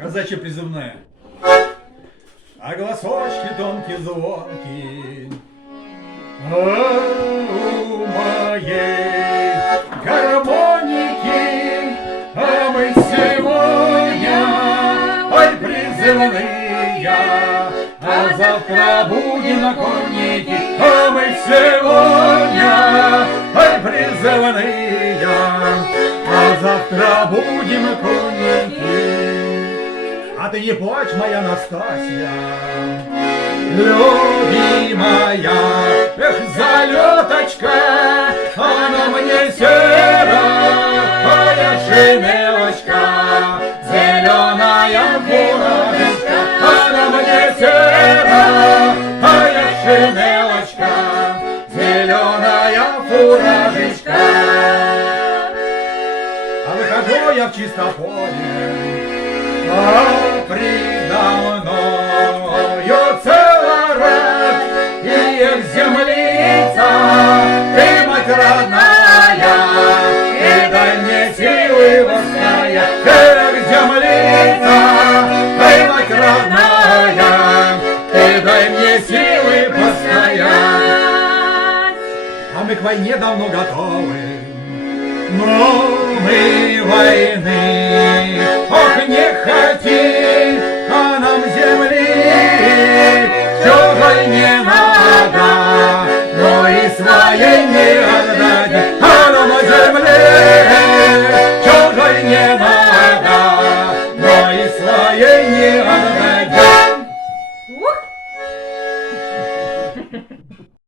Казачья призывная. А голосочки тонкие, звонкие, а у моей гармоники, а мы сегодня, ой, призывные, а завтра будем на конники, а мы сегодня, ой, призывные, а завтра будем на конники. А ты не плачь, моя Настасья, любимая, эх, залеточка, она мне серая шинелочка, зеленая фуражечка, она мне серая шинелочка, зеленая фуражечка. А выхожу я в чисто поле, а предо мною целая рать, и эх, землица, ты, мать родная, и дай мне силы восстая, эх, землица, ты, мать родная, и дай мне силы постоять. А мы к войне давно готовы, но мы войны, ох, не хотим, а нам земли чужой не надо, но и своей не отдать, а нам земли